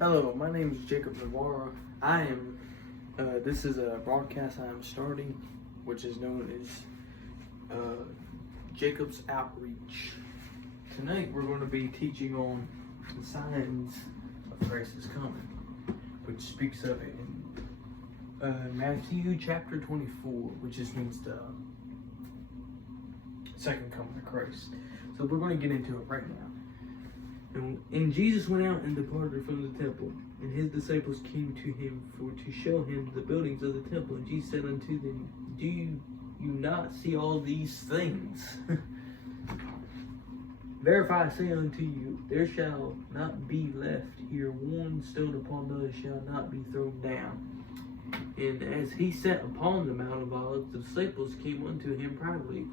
Hello, my name is Jacob Navarro. This is a broadcast I am starting, which is known as Jacob's Outreach. Tonight we're going to be teaching on the signs of Christ's coming, which speaks of it in Matthew chapter 24, which just means the second coming of Christ. So we're going to get into it right now. And Jesus went out and departed from the temple, and his disciples came to him to show him the buildings of the temple. And Jesus said unto them, Do you not see all these things? Verily I say unto you, there shall not be left here one stone upon another shall not be thrown down. And as he sat upon the Mount of Olives, the disciples came unto him privately,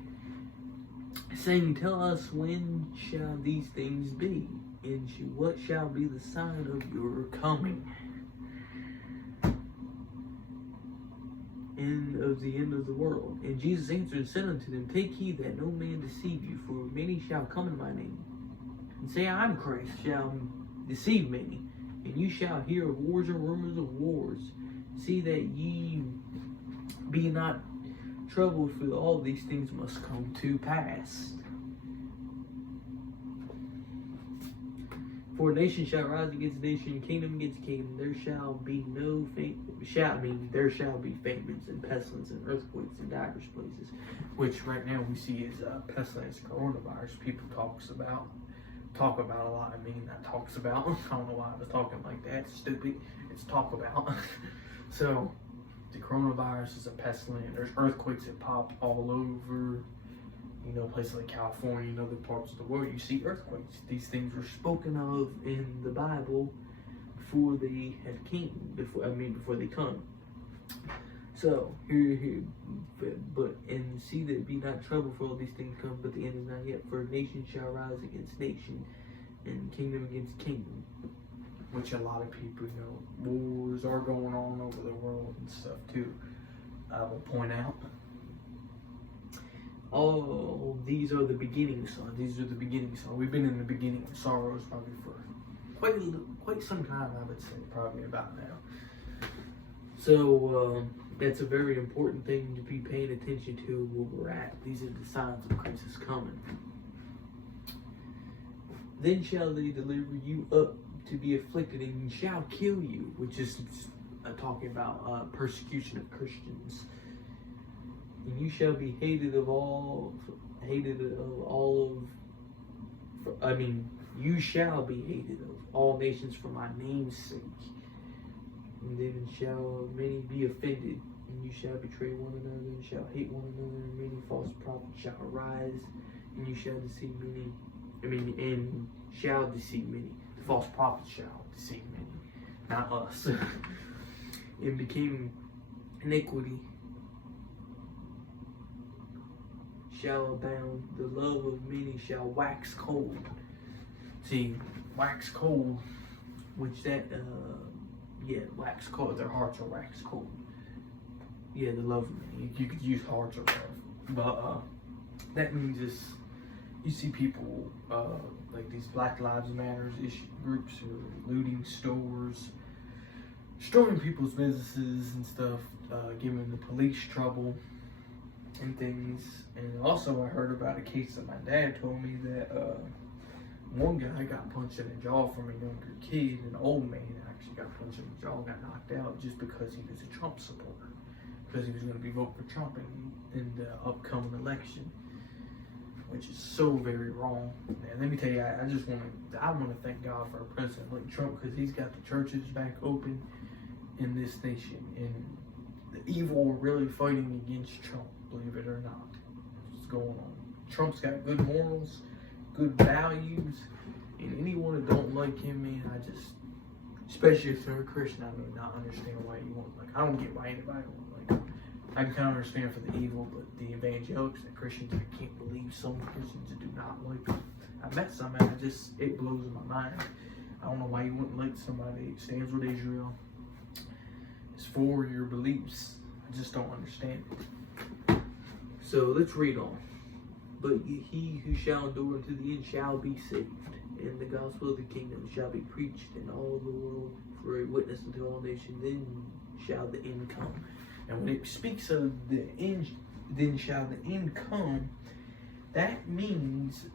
saying, Tell us, when shall these things be? And what shall be the sign of your coming and of the end of the world? And Jesus answered and said unto them, Take heed that no man deceive you, for many shall come in my name, and say, I am Christ, shall deceive many. And you shall hear of wars and rumors of wars. See that ye be not troubled, for all these things must come to pass. For nation shall rise against nation, kingdom against kingdom. There shall be there shall be famines and pestilence and earthquakes in divers places, which right now we see is pestilence, coronavirus. People talk about a lot. I mean, that talks about. I don't know why I was talking like that. It's stupid. It's talk about. So the coronavirus is a pestilence. There's earthquakes that pop all over. Places like California and other parts of the world, you see earthquakes. These things were spoken of in the Bible before they had came. Before they come. So and see that be not troubled, for all these things come, but the end is not yet. For nation shall rise against nation, and kingdom against kingdom. Which a lot of people wars are going on over the world and stuff too. I will point out. All these are the beginning signs. These are the beginning signs. We've been in the beginning of sorrows probably for quite some time, I would say, probably about now. So that's a very important thing to be paying attention to where we're at. These are the signs of Christ's coming. Then shall they deliver you up to be afflicted, and shall kill you, which is talking about persecution of Christians. And you shall be you shall be hated of all nations for my name's sake. And then shall many be offended, and you shall betray one another, and shall hate one another, and many false prophets shall arise, and you shall deceive many. And shall deceive many. The false prophets shall deceive many, not us. And became iniquity shall abound, the love of many shall wax cold. See, wax cold, which wax cold, their hearts are wax cold. Yeah, the love of many. You could use hearts or love. But that means you see people like these Black Lives Matter groups who are looting stores, destroying people's businesses and stuff, giving the police trouble and things. And also I heard about a case that my dad told me that one guy got punched in the jaw from a younger kid. An old man actually got punched in the jaw, got knocked out just because he was a Trump supporter, because he was going to be voting for Trump in the upcoming election, which is so very wrong. And let me tell you, I want to thank God for a president like Trump, because he's got the churches back open in this nation, and the evil are really fighting against Trump, believe it or not. What's going on? Trump's got good morals, good values, and anyone that don't like him, man, especially if they're a Christian, I do not understand why you won't like. I don't get why anybody won't like him. I can kind of understand for the evil, but the evangelics, the Christians, I can't believe some Christians do not like him. I met some, and it blows my mind. I don't know why you wouldn't like somebody that stands with Israel, is for your beliefs. I just don't understand it. So let's read on. But he who shall endure unto the end shall be saved. and the gospel of the kingdom shall be preached in all the world for a witness unto all nations, then shall the end come. And when it speaks of the end, then shall the end come, that means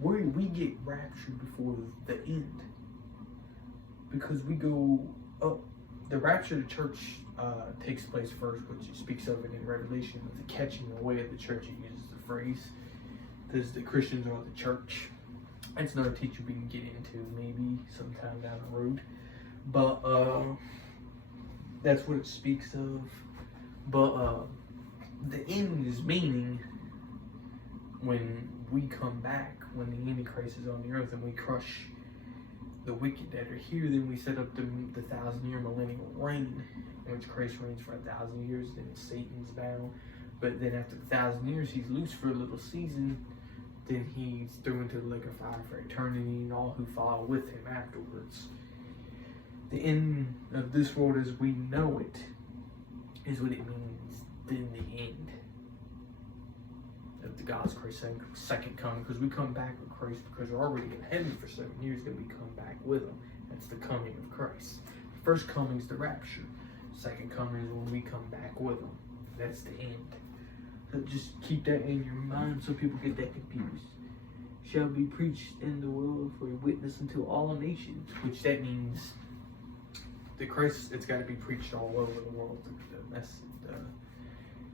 we get raptured before the end. Because we go up. The rapture of the church takes place first, which it speaks of it in Revelation, with the catching away of the church. It uses the phrase, because the Christians are the church. That's another teacher we can get into maybe sometime down the road. But that's what it speaks of. But the end is meaning when we come back, when the Antichrist is on the earth and we crush the wicked that are here, then we set up the 1,000-year millennial reign, in which Christ reigns for 1,000 years. Then it's Satan's battle. But then after 1,000 years, he's loose for a little season. Then he's thrown into the lake of fire for eternity, and all who follow with him afterwards. The end of this world as we know it is what it means. Then the end of the God's Christ's second coming, because we come back with Christ because we're already in heaven for 7 years. Then we come back with him. That's the coming of Christ. The first coming is the rapture. Second coming is when we come back with him. That's the end. So just keep that in your mind so people get that confused. Shall be preached in the world for a witness unto all nations, which that means the Christ, it's got to be preached all over the world. That's the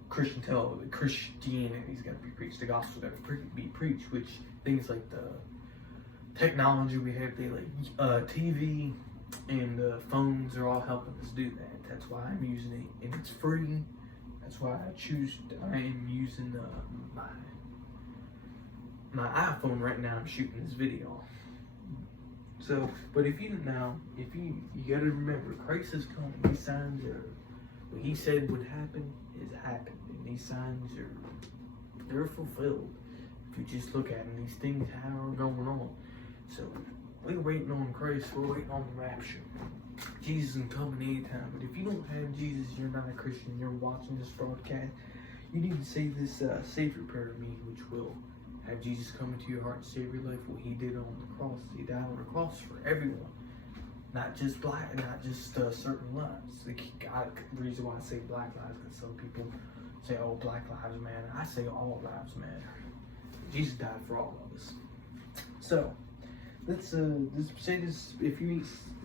Christianity's got to be preached. The gospel got to be preached, which things like the technology we have today, like TV and phones, are all helping us do that. That's why I'm using it, and it's free. That's why I am using my iPhone right now. I'm shooting this video. So, but if you gotta remember, Christ is coming. These signs are, what he said would happen is happened, and these signs they're fulfilled. If you just look at them, these things are going on. So we're waiting on Christ. We're waiting on the rapture. Jesus is coming anytime. But if you don't have Jesus, you're not a Christian. You're watching this broadcast. You need to say this Savior prayer to me, which will have Jesus come into your heart and save your life. What he did on the cross. He died on the cross for everyone, not just black, not just certain lives. The reason why I say black lives, because some people say, "Oh, Black Lives Matter." I say all lives matter. Jesus died for all of us. So let's say this.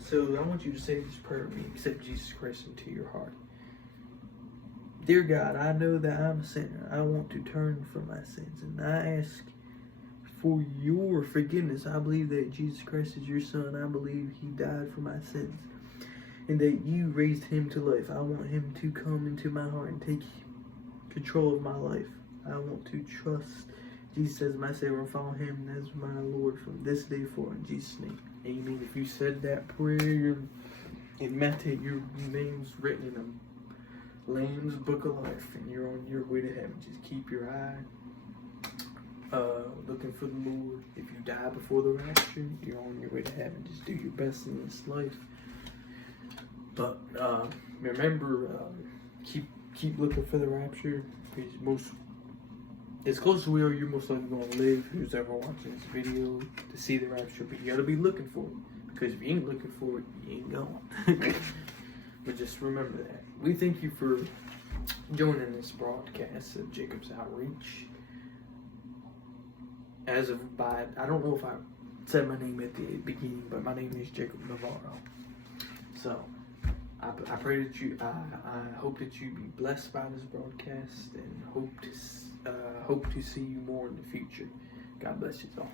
So I want you to say this prayer with me. Accept Jesus Christ into your heart. Dear God, I know that I'm a sinner. I want to turn from my sins, and I ask for your forgiveness. I believe that Jesus Christ is your son. I believe he died for my sins, and that you raised him to life. I want him to come into my heart and take control of my life. I want to trust Jesus as my Savior and follow him as my Lord from this day forward. In Jesus' name, amen. If you said that prayer and meant it, your name's written in the Lamb's Book of Life, and you're on your way to heaven. Just keep your eye looking for the Lord. If you die before the rapture, you're on your way to heaven. Just do your best in this life. But remember, keep looking for the rapture. Because as close as we are, you're most likely going to live. Who's ever watching this video to see the rapture, but you got to be looking for it. Because if you ain't looking for it, you ain't going. But just remember that. We thank you for joining this broadcast of Jacob's Outreach. I don't know if I said my name at the beginning, but my name is Jacob Navarro. So, I pray that I hope that you be blessed by this broadcast, and hope to see you more in the future. God bless you all.